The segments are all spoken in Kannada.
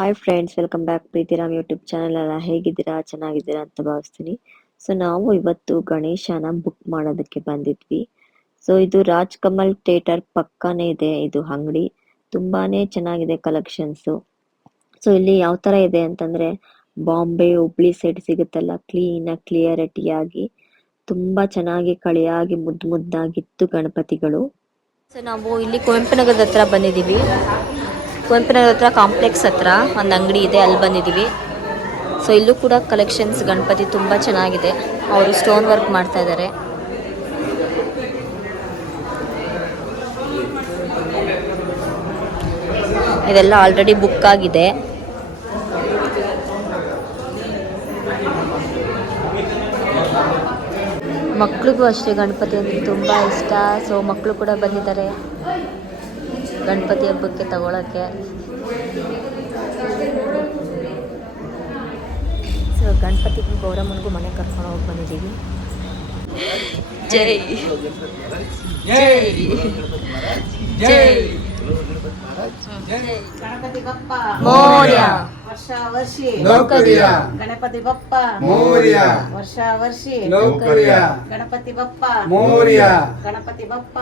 Hi friends, welcome back Preethiram YouTube channel. ಎಲ್ಲ ಹೇಗಿದ್ದೀರಾ? ಚೆನ್ನಾಗಿದ್ದೀರಾ ಅಂತ ಭಾವಿಸ್ತೀನಿ. ಸೊ ನಾವು ಇವತ್ತು ಗಣೇಶನ ಬುಕ್ ಮಾಡೋದಕ್ಕೆ ಬಂದಿದ್ವಿ. ಸೊ ಇದು ರಾಜ್ ಕಮಲ್ ಥಿಯೇಟರ್ ಪಕ್ಕನೇ ಇದೆ ಇದು ಅಂಗಡಿ. ತುಂಬಾನೇ ಚೆನ್ನಾಗಿದೆ ಕಲೆಕ್ಷನ್ಸು. ಸೊ ಇಲ್ಲಿ ಯಾವ ತರ ಇದೆ ಅಂತಂದ್ರೆ, ಬಾಂಬೆ ಹುಬ್ಳಿ ಸೈಡ್ ಸಿಗುತ್ತಲ್ಲ, ಕ್ಲೀನಾಗಿ ಕ್ಲಿಯರಿಟಿಯಾಗಿ ತುಂಬಾ ಚೆನ್ನಾಗಿ ಕಳಿಯಾಗಿ ಮುದ್ದಾಗಿತ್ತು ಗಣಪತಿಗಳು. ಸೊ ನಾವು ಇಲ್ಲಿ ಕುವೆಂಪು ನಗರದ ಹತ್ರ ಬಂದಿದ್ದೀವಿ. ಕುವೆಂಪು ನಗರ ಹತ್ರ ಕಾಂಪ್ಲೆಕ್ಸ್ ಹತ್ರ ಒಂದು ಅಂಗಡಿ ಇದೆ, ಅಲ್ಲಿ ಬಂದಿದ್ದೀವಿ. ಸೊ ಇಲ್ಲೂ ಕೂಡ ಕಲೆಕ್ಷನ್ಸ್ ಗಣಪತಿ ತುಂಬ ಚೆನ್ನಾಗಿದೆ. ಅವರು ಸ್ಟೋನ್ ವರ್ಕ್ ಮಾಡ್ತಾ ಇದ್ದಾರೆ. ಇದೆಲ್ಲ ಆಲ್ರೆಡಿ ಬುಕ್ ಆಗಿದೆ. ಮಕ್ಳಿಗೂ ಅಷ್ಟೇ ಗಣಪತಿ ಅಂದರೆ ತುಂಬ ಇಷ್ಟ. ಸೊ ಮಕ್ಕಳು ಕೂಡ ಬಂದಿದ್ದಾರೆ ಗಣಪತಿ ಹಬ್ಬಕ್ಕೆ ತಗೊಳಕ್ಕೆ. ಸೊ ಗಣಪತಿಗೂ ಗೌರಮ್ಮನಿಗೂ ಮನೆ ಕರ್ಕೊಂಡು ಹೋಗಿ ಬಂದಿದ್ದೀವಿ. ಜೈ ಜೈ ಜೈ ಗಣಪತಿ ಬಪ್ಪ ಮೋರ್ಯ. ವರ್ಷ ನೌಕರಿಯ ಗಣಪತಿ ಬಪ್ಪ ಮೋರ್ಯ ವರ್ಷ ನೌಕರಿಯ ಗಣಪತಿ ಬಪ್ಪ ಮೋರ್ಯ ಗಣಪತಿ ಬಪ್ಪ.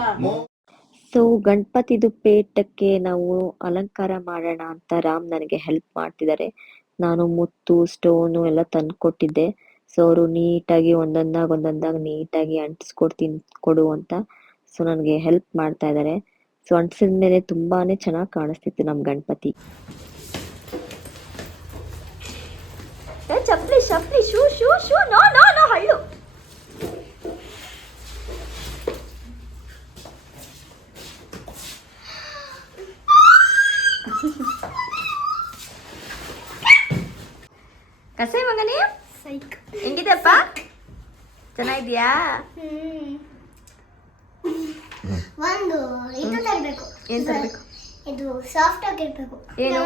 ಸೊ ಗಣಪತಿದು ಪೇಟಕ್ಕೆ ನಾವು ಅಲಂಕಾರ ಮಾಡೋಣ ಅಂತ ರಾಮ್ ನನಗೆ ಹೆಲ್ಪ್ ಮಾಡ್ತಿದ್ದಾರೆ. ನಾನು ಮುತ್ತು ಸ್ಟೋನು ಎಲ್ಲ ತಂದು ಕೊಟ್ಟಿದ್ದೆ. ಸೊ ಅವರು ನೀಟಾಗಿ ಒಂದೊಂದಾಗಿ ನೀಟಾಗಿ ಅಂಟಿಸ್ಕೊಡ್ತೀನಿ ಕೊಡು ಅಂತ. ಸೊ ನನಗೆ ಹೆಲ್ಪ್ ಮಾಡ್ತಾ ಇದ್ದಾರೆ. ಸೊ ಅಂಟಿಸಿದ ಮೇಲೆ ತುಂಬಾನೇ ಚೆನ್ನಾಗಿ ಕಾಣಿಸ್ತಿತ್ತು ನಮ್ಮ ಗಣಪತಿ. ಚಪ್ಪಲಿ ಚಪ್ಪಲಿ shoe shoe shoe no no no ಹಳ್ಳು. ಕಸೆ ಮಗನೇ ಹೆಂಗಿದೆಪ್ಪ? ಚೆನ್ನಾಗಿದ್ಯಾ? ಒಂದು ಇದು ತರಬೇಕು. ಏನ್ ತರಬೇಕು? ಇದು ಸಾಫ್ಟ್ ಆಗಿರ್ಬೇಕು. ಏನು?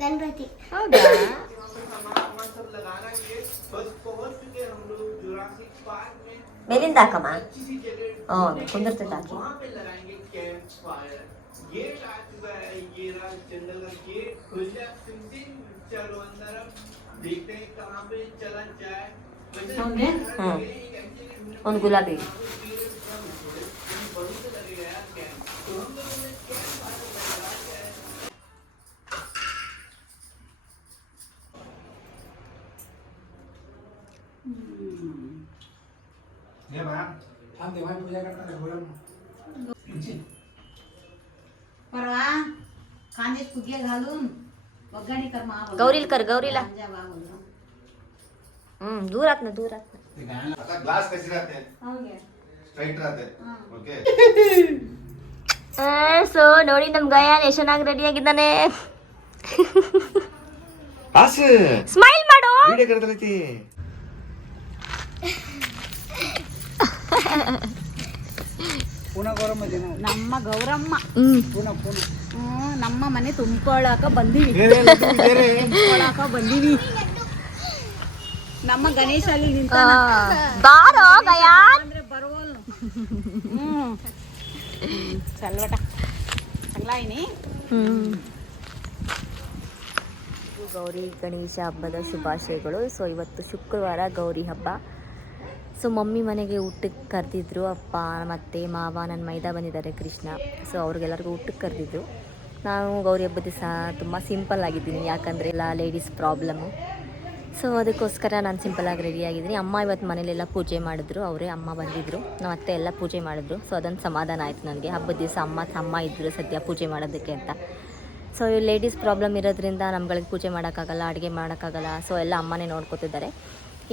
ಗಣಪತಿ. ಹೌದಾ? ಮೇಲಿಂದ ಹಾಕಮ್ಮ. ಹೌದು, ಕುಂದಿರ್ತೈತೆ ಹಾಕಿ. ಒಂದು ಗುಲಾಬಿ. परवा कांदे फुगे घालून वगणी कर मा गौरीला कर, गौरीला. दूर आत ना, दूर आत ना. आता ग्लास कशी राहते? स्ट्रೈಟ್ राहते. ಓಕೆ. ಸೊ ನೋಡಿ ನಮ್ ಗಯಾನ್ ಎಷ್ಟು ಚೆನ್ನಾಗಿ ರೆಡಿ ಆಗಿದ್ದಾನೆ. ಆಸ್ ಸ್ಮೈಲ್ ಮಾಡು. ವಿಡಿಯೋ ಕರೆದಲೈತಿ. ನಮ್ಮ ಗೌರಮ್ಮ ನಮ್ಮ ಮನೆ ತುಂಬಿಕೊಳ್ಳಾಕ ಬಂದೀವಿ. ನಮ್ಮ ಗಣೇಶ ಅಲ್ಲಿ ನಿಂತಾನ. ಬಾರೋ ಗಯಾನ್. ಅಂದ್ರೆ ಬರೋಲ್ ಚಲ್ವಟ ಚಂಗ್ಲಾಯಿನಿ. ಗೌರಿ ಗಣೇಶ ಹಬ್ಬದ ಶುಭಾಶಯಗಳು. ಸೊ ಇವತ್ತು ಶುಕ್ರವಾರ ಗೌರಿ ಹಬ್ಬ. ಸೊ ಮಮ್ಮಿ ಮನೆಗೆ ಊಟಕ್ಕೆ ಕರೆದಿದ್ರು. ಅಪ್ಪ ಮತ್ತು ಮಾವ, ನನ್ನ ಮೈದಾ ಬಂದಿದ್ದಾರೆ ಕೃಷ್ಣ. ಸೊ ಅವ್ರಿಗೆಲ್ಲರಿಗೂ ಊಟಕ್ಕೆ ಕರೆದಿದ್ರು. ನಾನು ಗೌರಿ ಹಬ್ಬದ ದಿವಸ ತುಂಬ ಸಿಂಪಲ್ ಆಗಿದ್ದೀನಿ, ಯಾಕಂದರೆ ಎಲ್ಲ ಲೇಡೀಸ್ ಪ್ರಾಬ್ಲಮ್ಮು. ಸೊ ಅದಕ್ಕೋಸ್ಕರ ನಾನು ಸಿಂಪಲ್ಲಾಗಿ ರೆಡಿಯಾಗಿದ್ದೀನಿ. ಅಮ್ಮ ಇವತ್ತು ಮನೇಲೆಲ್ಲ ಪೂಜೆ ಮಾಡಿದ್ರು. ಅವರೇ ಅಮ್ಮ ಬಂದಿದ್ದರು, ನಮ್ಮ ಅತ್ತೆ ಎಲ್ಲ ಪೂಜೆ ಮಾಡಿದ್ರು. ಸೊ ಅದೊಂದು ಸಮಾಧಾನ ಆಯಿತು ನನಗೆ. ಹಬ್ಬದ ದಿವಸ ಅಮ್ಮ ಇದ್ದರು ಸದ್ಯ ಪೂಜೆ ಮಾಡೋದಕ್ಕೆ ಅಂತ. ಸೊ ಲೇಡೀಸ್ ಪ್ರಾಬ್ಲಮ್ ಇರೋದ್ರಿಂದ ನಮ್ಗಳಿಗೆ ಪೂಜೆ ಮಾಡೋಕ್ಕಾಗಲ್ಲ, ಅಡುಗೆ ಮಾಡೋಕ್ಕಾಗಲ್ಲ. ಸೊ ಎಲ್ಲ ಅಮ್ಮನೇ ನೋಡ್ಕೊತಿದ್ದಾರೆ.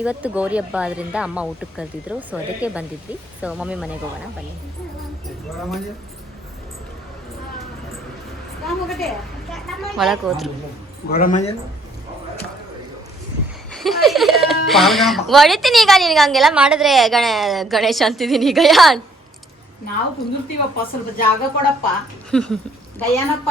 ಇವತ್ತು ಗೌರಿ ಹಬ್ಬ ಆದ್ದರಿಂದ ಅಮ್ಮ ಊಟಕ್ಕೆ ಕರೆದಿದ್ರು. ಸೊ ಅದಕ್ಕೆ ಬಂದಿದ್ವಿ. ಸೊ ಮಮ್ಮಿ ಮನೆಗೆ ಹೋಗೋಣ ಬನ್ನಿ. ಒಳಗೆ ಹೋದ್ರು. ಹೊಡಿತೀನಿ ಈಗ ನಿನಗೆ ಹಂಗೆಲ್ಲ ಮಾಡಿದ್ರೆ. ಗಣೇಶ ಅಂತಿದ್ದೀನಿ ಈಗ. ಯಾನ್ ನಾವು ಕುಂದಿರ್ತೀವಪ್ಪ, ಸ್ವಲ್ಪ ಜಾಗ ಕೊಡಪ್ಪ. ಗಯ್ಯಾನಪ್ಪ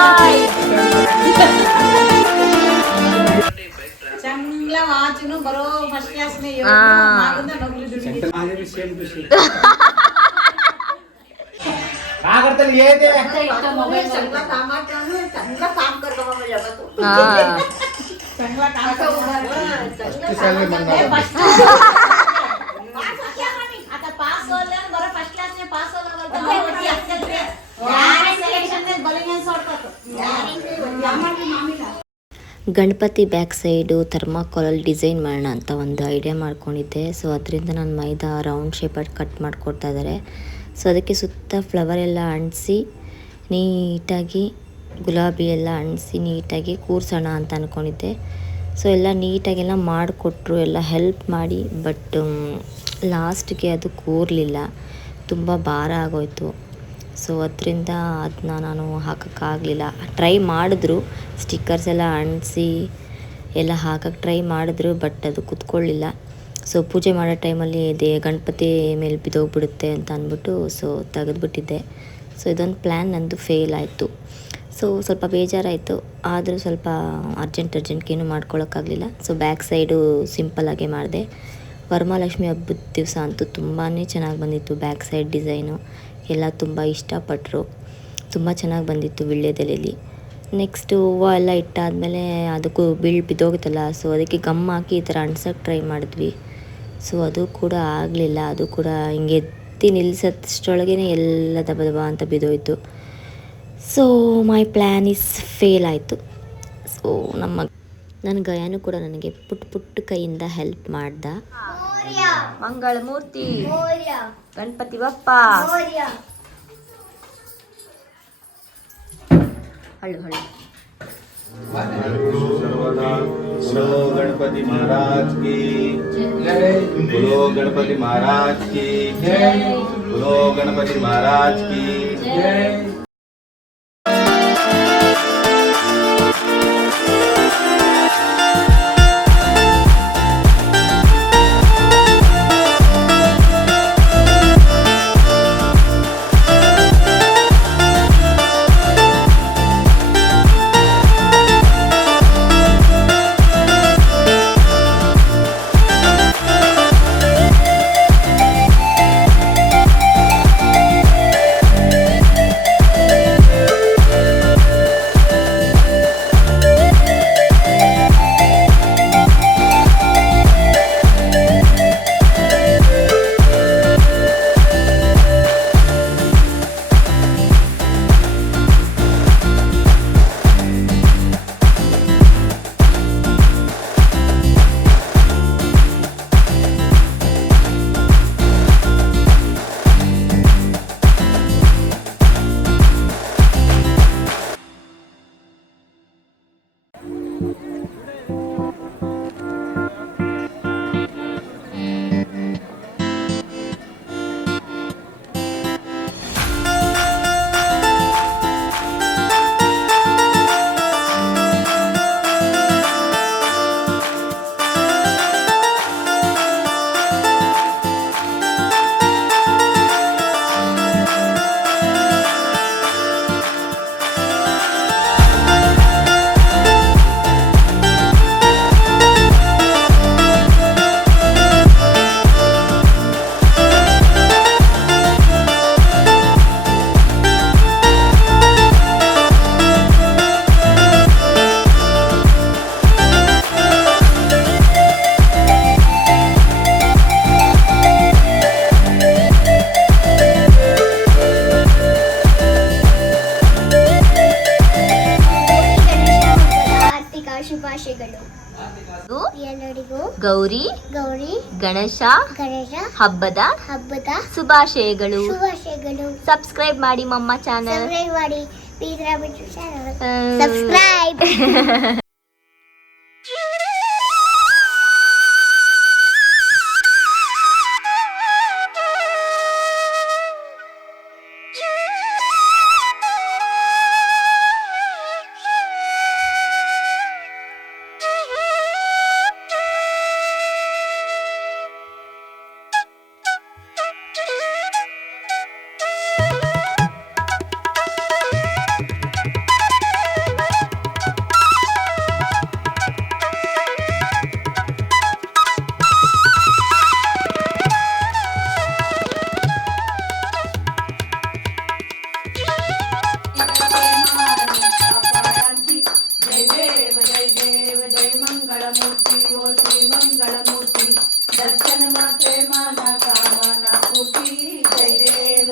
ಬಾಯ್. चांगला वाचून बरो फर्स्ट क्लास ने हा. मागून नोकरी दुसरी काय करता येते चांगला कामात चांगला काम करतो बाबा जगात हा. चांगला काम आता पास झालं बरं फर्स्ट क्लास ने पास झालं बलिंग मामीला ಗಣಪತಿ ಬ್ಯಾಕ್ ಸೈಡು ಥರ್ಮಾಕೋಲಲ್ಲಿ ಡಿಸೈನ್ ಮಾಡೋಣ ಅಂತ ಒಂದು ಐಡಿಯಾ ಮಾಡ್ಕೊಂಡಿದ್ದೆ. ಸೊ ಅದರಿಂದ ನಾನು ಮೈದಾ ರೌಂಡ್ ಶೇಪಲ್ಲಿ ಕಟ್ ಮಾಡಿಕೊಡ್ತಾ ಇದ್ದಾರೆ. ಸೊ ಅದಕ್ಕೆ ಸುತ್ತ ಫ್ಲವರ್ ಎಲ್ಲ ಅಂಟಿಸಿ ನೀಟಾಗಿ ಗುಲಾಬಿ ಎಲ್ಲ ಅಂಟಿಸಿ ನೀಟಾಗಿ ಕೂರ್ಸೋಣ ಅಂತ ಅಂದ್ಕೊಂಡಿದ್ದೆ. ಸೊ ಎಲ್ಲ ನೀಟಾಗೆಲ್ಲ ಮಾಡಿಕೊಟ್ರು, ಎಲ್ಲ ಹೆಲ್ಪ್ ಮಾಡಿ. ಬಟ್ ಲಾಸ್ಟ್ಗೆ ಅದು ಕೂರಲಿಲ್ಲ, ತುಂಬ ಭಾರ ಆಗೋಯ್ತು. ಸೊ ಅದರಿಂದ ಅದನ್ನ ನಾನು ಹಾಕೋಕ್ಕಾಗಲಿಲ್ಲ. ಟ್ರೈ ಮಾಡಿದ್ರು, ಸ್ಟಿಕ್ಕರ್ಸ್ ಎಲ್ಲ ಅಂಟಿಸಿ ಎಲ್ಲ ಹಾಕಕ್ಕೆ ಟ್ರೈ ಮಾಡಿದ್ರು, ಬಟ್ ಅದು ಕೂತ್ಕೊಳ್ಳಿಲ್ಲ. ಸೊ ಪೂಜೆ ಮಾಡೋ ಟೈಮಲ್ಲಿ ಗಣಪತಿ ಮೇಲೆ ಬಿದ್ದೋಗ್ಬಿಡುತ್ತೆ ಅಂತ ಅಂದ್ಬಿಟ್ಟು ಸೊ ತೆಗೆದುಬಿಟ್ಟಿದ್ದೆ. ಸೊ ಇದೊಂದು ಪ್ಲ್ಯಾನ್ ನಂದು ಫೇಲ್ ಆಯಿತು. ಸೊ ಸ್ವಲ್ಪ ಬೇಜಾರಾಯಿತು, ಆದರೂ ಸ್ವಲ್ಪ ಅರ್ಜೆಂಟ್ಗೇನು ಮಾಡ್ಕೊಳ್ಳೋಕ್ಕಾಗಲಿಲ್ಲ. ಸೊ ಬ್ಯಾಕ್ ಸೈಡು ಸಿಂಪಲ್ಲಾಗೆ ಮಾಡಿದೆ. ವರಮಹಾಲಕ್ಷ್ಮಿ ಹಬ್ಬದ ದಿವಸ ಅಂತೂ ತುಂಬಾ ಚೆನ್ನಾಗಿ ಬಂದಿತ್ತು. ಬ್ಯಾಕ್ ಸೈಡ್ ಡಿಸೈನು ಎಲ್ಲ ತುಂಬ ಇಷ್ಟಪಟ್ಟರು, ತುಂಬ ಚೆನ್ನಾಗಿ ಬಂದಿತ್ತು ವೀಳ್ಯದೆಲೆಯಲ್ಲಿ. ನೆಕ್ಸ್ಟು ಹೂವು ಎಲ್ಲ ಇಟ್ಟಾದಮೇಲೆ ಅದಕ್ಕೂ ಬಿದ್ದೋಗುತ್ತಲ್ಲ, ಸೊ ಅದಕ್ಕೆ ಗಮ್ ಹಾಕಿ ಈ ಥರ ಅಂಟ್ಸೋಕ್ಕೆ ಟ್ರೈ ಮಾಡಿದ್ವಿ. ಸೊ ಅದು ಕೂಡ ಆಗಲಿಲ್ಲ. ಅದು ಕೂಡ ಹಿಂಗೆ ಎತ್ತಿ ನಿಲ್ಲಿಸೋಷ್ಟರೊಳಗೇ ಎಲ್ಲ ದಬ ದಬ ಅಂತ ಬಿದ್ದೋಯ್ತು. So my plan is fail ಆಯಿತು. ಸೊ ನನ್ನ ಗಯಾನು ಕೂಡ ನನಗೆ ಪುಟ್ಟ ಕೈಯಿಂದ ಹೆಲ್ಪ್ ಮಾಡ್ದ. ಮಂಗಳ ಮೂರ್ತಿ, ಗಣಪತಿ ಬಪ್ಪ, ಹಳ್ಳು बोलो गणपति महाराज की जय, बोलो गणपति महाराज की जय, बोलो गणपति महाराज की जय. ಗೌರಿ ಗಣೇಶ ಹಬ್ಬದ ಶುಭಾಶಯಗಳು. ಸಬ್ಸ್ಕ್ರೈಬ್ ಮಾಡಿ ಮಮ್ಮ ಚಾನಲ್. ಸಬ್ಸ್ಕ್ರೈಬ್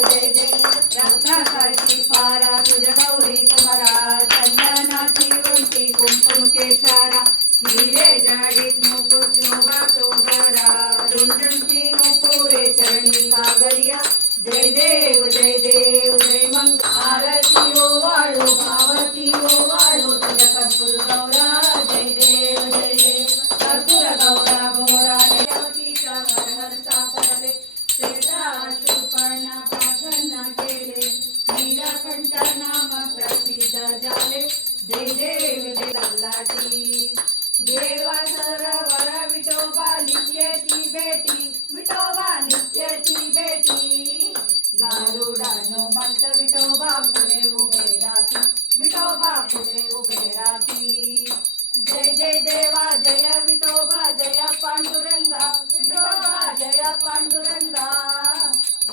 जय जय रत्नाकरची फारा तुझ्या गौरी कुमारा चंदनाची उंची कुंकुम केशारा हिरे जडित मुकुट शोभातो बरा रुंजंती नुपुरे चरणी कागरिया जय देव जय मंग आरती ओवाळो भावती ओवाळो तुझ्या कर्पूर गौरा जय देव कर्पूर गौरा मोरा देवतीच्या हर हर सापडले श्रीदा शूर्पणा प्रार्थना केले नीलकंठ नाम प्रसिद्ध झाले जय देव लाटी देवा सरवर विठोबा नित्याची बेटी विठोबा नित्याची बेटी गारुडानो मंत विठोबा पुढे उभे राहती विठोबा पुढे उभे राहती जय जय देवा जय विठोबा जय पांडुरंगा विठोबा जय पांडुरंगा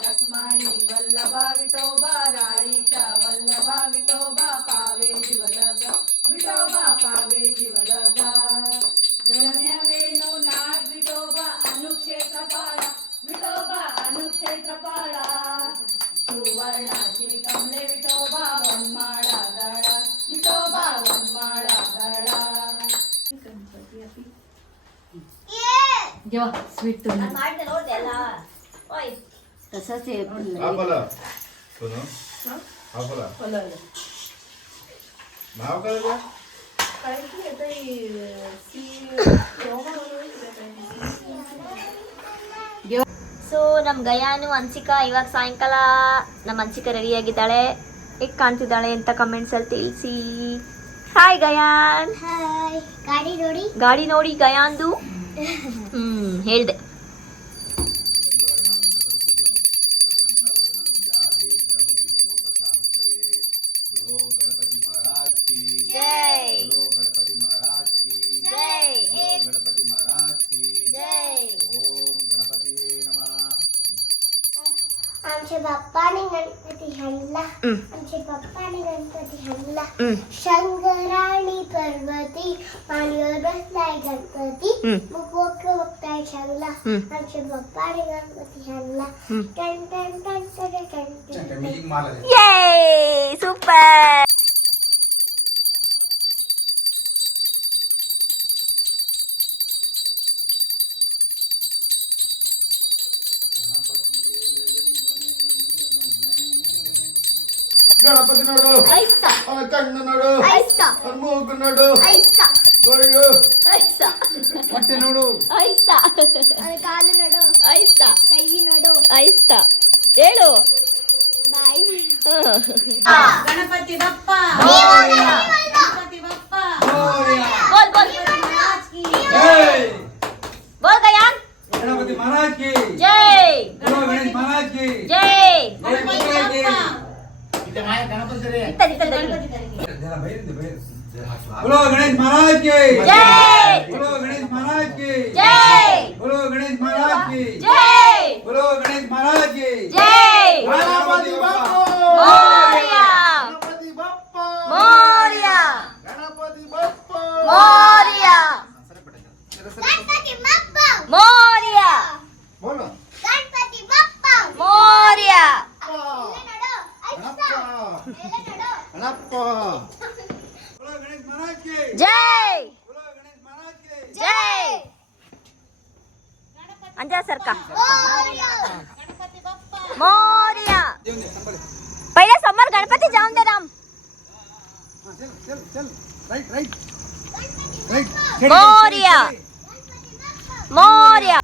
रखमाई वल्लभा विठोबा राईचा वल्लभा विठोबा पावे जीवलगा विठोबा पावे जीवलगा धन्य वेणू नाग विठोबा अनुक्षेत्र पाळा विठोबा अनुक्षेत्र पाळा सुवर्णाची कमले विठोबा वनमाळा गळा विठोबा वनमाळा गळा जेव्हा स्वीट तुम्ही ಮಾಡಿದೆ ನೋಡಿ ಎಲ್ಲ ಓಯ್ तसंच आपला सोनू आपला नाव काय तुझं? ಸೊ ನಮ್ಮ ಗಯಾನು ಹನ್ಸಿಕಾ ಇವಾಗ ಸಾಯಂಕಾಲ ನಮ್ಮ ಹನ್ಸಿಕಾ ರೆಡಿಯಾಗಿದ್ದಾಳೆ ಹೇಗೆ ಕಾಣ್ತಿದ್ದಾಳೆ ಅಂತ ಕಮೆಂಟ್ಸಲ್ಲಿ ತಿಳಿಸಿ. Hi Gayeon. ಹಾಯ್ ಗಾಡಿ ನೋಡಿ ಗಯಾಂದು ಹೇಳ್ದೆ. आमचे बाप्पाने गणपती आणला आमचे बाप्पाने गणपती आणला शंकराणी पर्वती पाणीवर बसलाय गणपती मुख बघताय चांगला आमचे बाप्पाने गणपती आणला टन टन टन टन टन टन ये सूपर. ಗಣಪತಿ ನೋಡು ಐಸಾ ಅವನ ಕಣ್ಣು ನೋಡು ಐಸಾ ಅವನ ಮೂಗು ನೋಡು ಐಸಾ ಅಯ್ಯೋ ಐಸಾ ಹೊಟ್ಟೆ ನೋಡು ಐಸಾ ಅದ ಕಾಲು ನಡು ಐಸಾ ಕೈ ನಡು ಐಸಾ ಹೇಳು. ಬಾಯಿ ಗಣಪತಿ ಬಪ್ಪ ಗಣಪತಿ ಬಪ್ಪ बोल बोल महाराज की बोल गयान. गणपति महाराज की जय बोलो गणेश महाराज की जय. ಗಣಪತಿ ಬಪ್ಪ जरा बैठ दे बैठ बोलो गणेश महाराज की जय बोलो गणेश महाराज की जय बोलो गणेश महाराज की जय बोलो गणेश महाराज की जय. ಗಣಪತಿ ಬಪ್ಪ मोरया ಗಣಪತಿ ಬಪ್ಪ मोरया ಗಣಪತಿ ಬಪ್ಪ मोरया ಗಣಪತಿ ಬಪ್ಪ मोरया ಬೋಲು ಗಣಪತಿ ಬಪ್ಪ मोरया ನಡು ಗಣಪ ನಡು ಗಣಪ बोलो गणेश महाराज की जय बोलो गणेश महाराज की जय. अंजा सरका ಗಣಪತಿ ಬಪ್ಪ मोरया. पहिले समोर गणपती जाऊन दे राम. चल चल चल right right Morya Morya.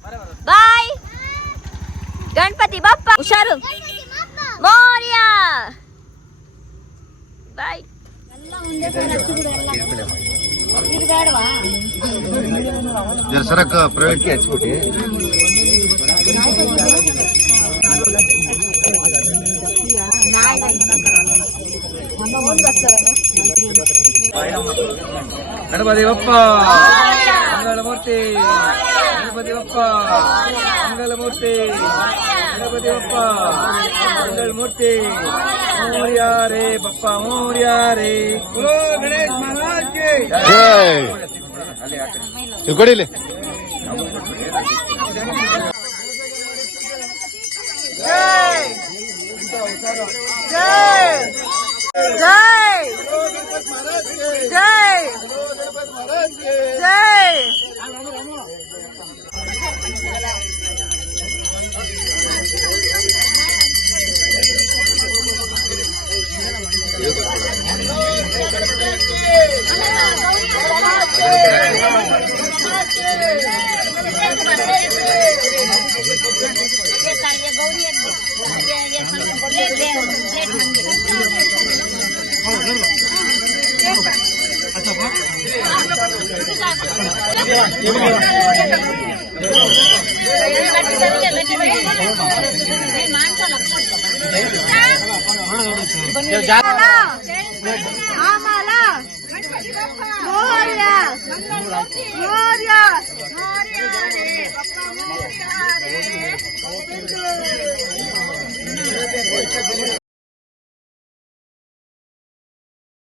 Bye Ganpati Bappa हुशारू. मोरया बाय. जर सरक ಪ್ರೈವೇಟ್ ಗೆ ಹಚ್ಬಿಟ್ಟು गणपति बप्पा मंगलमूर्ति गणपति बप्पा मंगलमूर्ति गणपति बप्पा मंगलमूर्ति मोरिया रे बप्पा मोरिया रे बोलो गणेश महाराज की ಜೈ ಕೊಡಿಲಿ जय